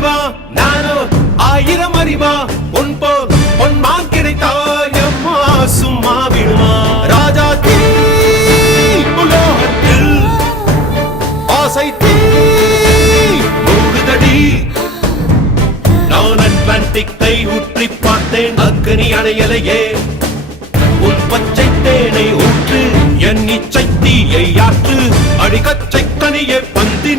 அறிவா நானோ 1000 அறிவா உன் போல் பொன்மான் கிடைத்தாயம்மா சும்மா விடுமா ராஜா தீ உலோகத்தில் ஆசை தீ மூடுதடி நான் அட்லாண்டிக்கை ஊற்றி பார்த்தேன் அக்கனி அணையலையே உன் பச்சை தேனை ஊற்று என் இச்சை தீயை ஆற்று அடிக்கச்சை கனியே பந்தி